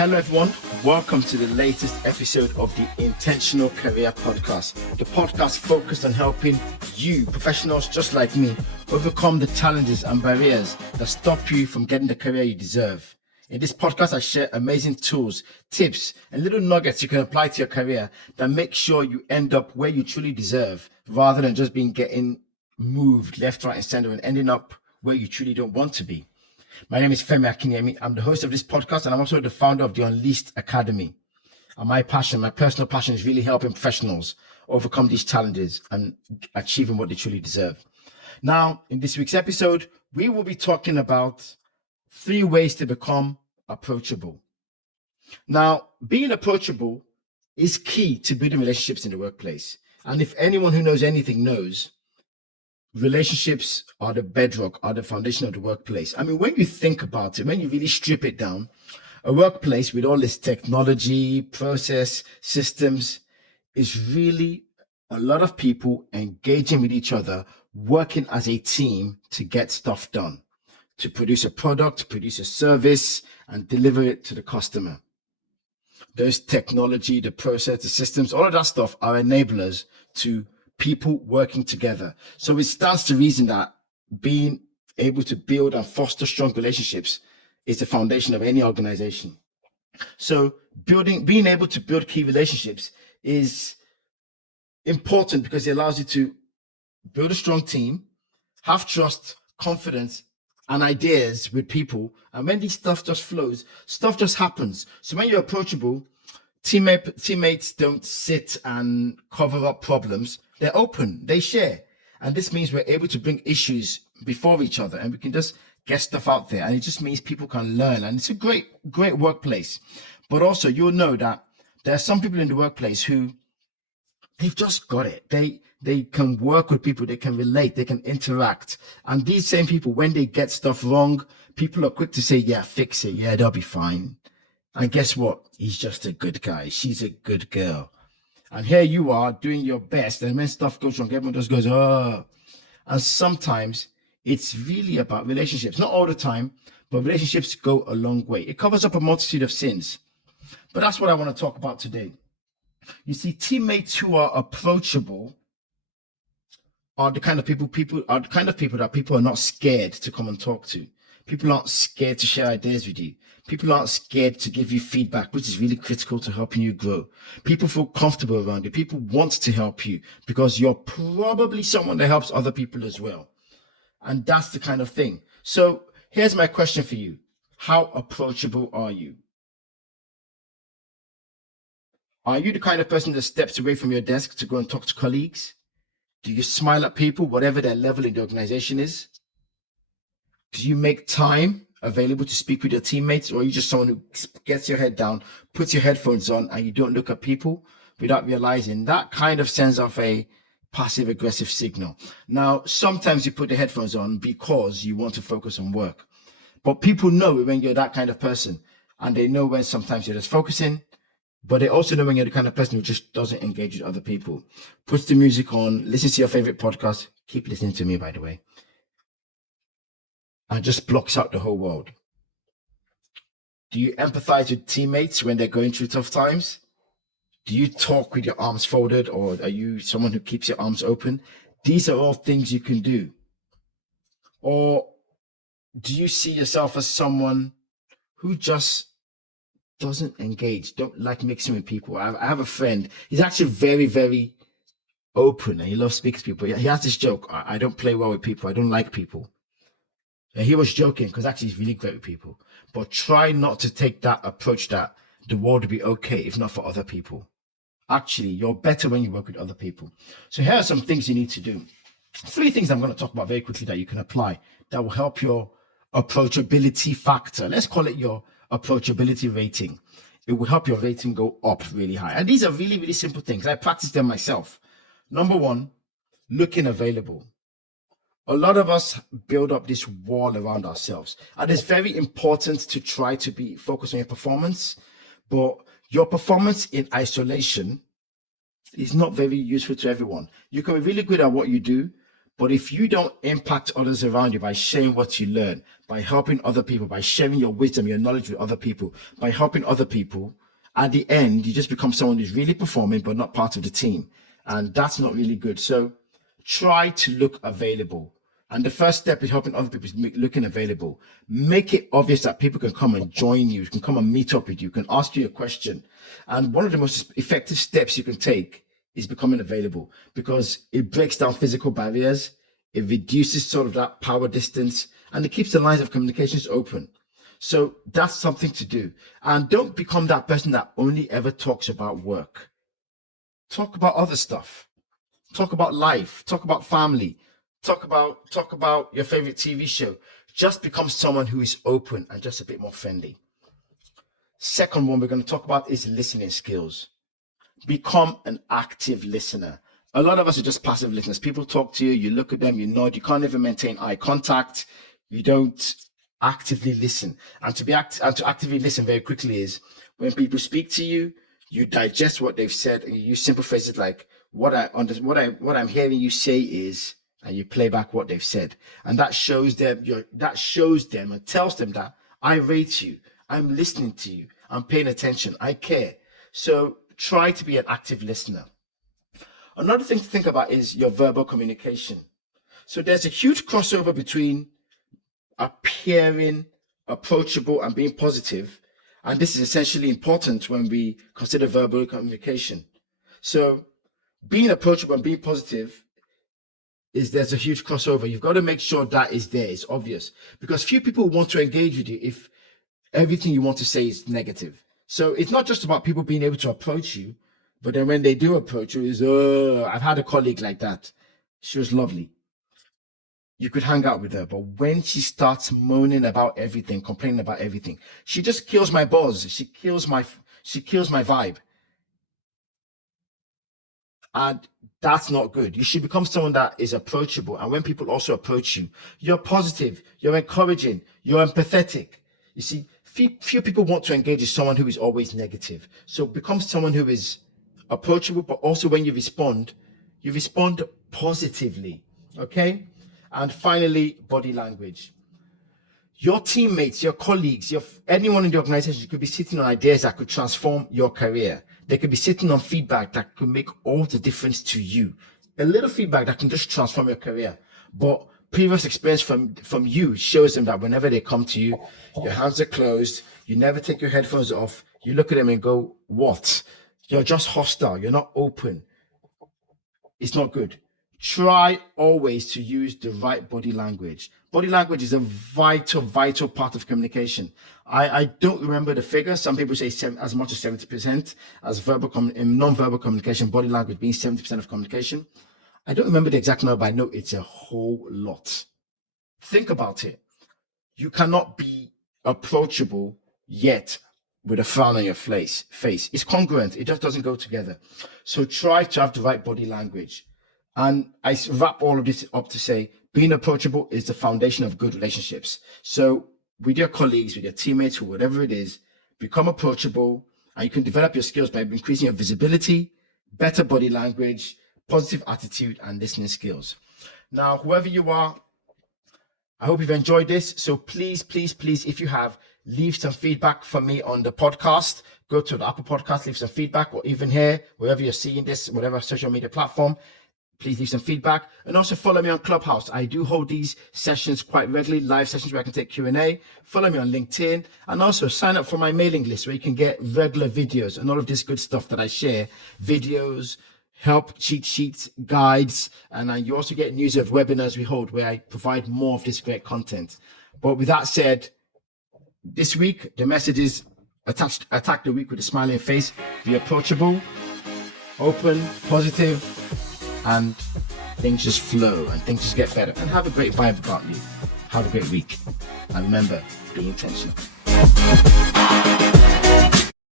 Hello everyone, welcome to the latest episode of the Intentional Career Podcast. The podcast focused on helping you, professionals just like me, overcome the challenges and barriers that stop you from getting the career you deserve. In this podcast, I share amazing tools, tips, and little nuggets you can apply to your career that make sure you end up where you truly deserve, rather than just getting moved left, right, and center and ending up where you truly don't want to be. My name is Femi Akinyemi. I'm the host of this podcast, and I'm also the founder of the Unleashed Academy. And my personal passion is really helping professionals overcome these challenges and achieving what they truly deserve. Now, in this week's episode, we will be talking about 3 ways to become approachable. Now, being approachable is key to building relationships in the workplace. And if anyone who knows anything knows, relationships are the bedrock, are the foundation of the workplace. I mean, when you think about it, when you really strip it down, a workplace with all this technology, process, systems is really a lot of people engaging with each other, working as a team to get stuff done, to produce a product, produce a service, and deliver it to the customer. There's technology, the process, the systems, all of that stuff are enablers to people working together. So it stands to reason that being able to build and foster strong relationships is the foundation of any organization. So being able to build key relationships is important because it allows you to build a strong team, have trust, confidence, and ideas with people. And when this stuff just flows, stuff just happens. So when you're approachable, teammates don't sit and cover up problems. They're open, they share. And this means we're able to bring issues before each other and we can just get stuff out there. And it just means people can learn. And it's a great workplace. But also you'll know that there are some people in the workplace who they've just got it. They can work with people, they can relate, they can interact. And these same people, when they get stuff wrong, people are quick to say, yeah, fix it. Yeah, they'll be fine. And guess what? He's just a good guy. She's a good girl. And here you are doing your best. And when stuff goes wrong, everyone just goes, oh. And sometimes it's really about relationships. Not all the time, but relationships go a long way. It covers up a multitude of sins. But that's what I want to talk about today. You see, teammates who are approachable are the kind of people that people are not scared to come and talk to. People aren't scared to share ideas with you. People aren't scared to give you feedback, which is really critical to helping you grow. People feel comfortable around you. People want to help you because you're probably someone that helps other people as well. And that's the kind of thing. So here's my question for you. How approachable are you? Are you the kind of person that steps away from your desk to go and talk to colleagues? Do you smile at people, whatever their level in the organization is? Do you make time available to speak with your teammates, or are you just someone who gets your head down, puts your headphones on, and you don't look at people without realizing? That kind of sends off a passive-aggressive signal. Now, sometimes you put the headphones on because you want to focus on work. But people know when you're that kind of person, and they know when sometimes you're just focusing, but they also know when you're the kind of person who just doesn't engage with other people. Puts the music on, listens to your favorite podcast. Keep listening to me, by the way. And just blocks out the whole world. Do you empathize with teammates when they're going through tough times? Do you talk with your arms folded, or are you someone who keeps your arms open? These are all things you can do. Or do you see yourself as someone who just doesn't engage, don't like mixing with people? I have a friend. He's actually very, very open and he loves speaking to people. He has this joke. I don't play well with people. I don't like people. And he was joking because actually he's really great with people. But try not to take that approach that the world will be okay if not for other people. Actually, you're better when you work with other people. So here are some things you need to do. 3 things I'm going to talk about very quickly that you can apply that will help your approachability factor. Let's call it your approachability rating. It will help your rating go up really high. And these are really, really simple things. I practice them myself. Number 1, looking available. A lot of us build up this wall around ourselves. And it's very important to try to be focused on your performance. But your performance in isolation is not very useful to everyone. You can be really good at what you do, But if you don't impact others around you by sharing what you learn, by helping other people, by sharing your wisdom, your knowledge with other people, by helping other people, at the end, you just become someone who's really performing, but not part of the team. And that's not really good. So try to look available. And the first step is helping other people is looking available. Make it obvious that people can come and join you, can come and meet up with you, can ask you a question. And one of the most effective steps you can take is becoming available, because it breaks down physical barriers, it reduces sort of that power distance, and it keeps the lines of communications open. So that's something to do. And don't become that person that only ever talks about work. Talk about other stuff. Talk about life. Talk about family. Talk about your favorite TV show. Just become someone who is open and just a bit more friendly. Second one we're going to talk about is listening skills. Become an active listener. A lot of us are just passive listeners. People talk to you, you look at them, you nod, you can't even maintain eye contact. You don't actively listen. And to actively listen very quickly is when people speak to you, you digest what they've said, and you use simple phrases like what I'm hearing you say is, and you play back what they've said. And that shows them and tells them that I rate you, I'm listening to you, I'm paying attention, I care. So try to be an active listener. Another thing to think about is your verbal communication. So there's a huge crossover between appearing approachable and being positive. And this is essentially important when we consider verbal communication. So being approachable and being positive there's a huge crossover. You've got to make sure that is there, it's obvious. Because few people want to engage with you if everything you want to say is negative. So it's not just about people being able to approach you, but then when they do approach you, I've had a colleague like that. She was lovely. You could hang out with her, but when she starts moaning about everything, complaining about everything, she just kills my buzz. She kills my vibe. And that's not good. You should become someone that is approachable. And when people also approach you, you're positive, you're encouraging, you're empathetic. You see, few people want to engage with someone who is always negative. So become someone who is approachable, but also when you respond positively. Okay? And finally, body language. Your teammates, your colleagues, anyone in the organization, you could be sitting on ideas that could transform your career. They could be sitting on feedback that could make all the difference to you. A little feedback that can just transform your career. But previous experience from you shows them that whenever they come to you, your hands are closed, you never take your headphones off, you look at them and go, what? You're just hostile, you're not open. It's not good. Try always to use the right body language. Body language is a vital part of communication. I don't remember the figure. Some people say as much as 70% as in non-verbal communication, body language being 70% of communication. I don't remember the exact number, but I know it's a whole lot. Think about it. You cannot be approachable yet with a frown on your face. It's congruent. It just doesn't go together. So try to have the right body language. And I wrap all of this up to say, being approachable is the foundation of good relationships. So with your colleagues, with your teammates, or whatever it is, become approachable, and you can develop your skills by increasing your visibility, better body language, positive attitude, and listening skills. Now, whoever you are, I hope you've enjoyed this. So please, if you have, leave some feedback for me on the podcast. Go to the Apple Podcast, leave some feedback, or even here, wherever you're seeing this, whatever social media platform. Please leave some feedback, and also follow me on Clubhouse. I do hold these sessions quite regularly, live sessions where I can take Q&A. Follow me on LinkedIn, and also sign up for my mailing list where you can get regular videos and all of this good stuff that I share. Videos, help, cheat sheets, guides, and you also get news of webinars we hold where I provide more of this great content. But with that said, this week, the message is attack the week with a smiling face, be approachable, open, positive, and things just flow and things just get better, and have a great vibe about you. Have a great week, and remember, be intentional.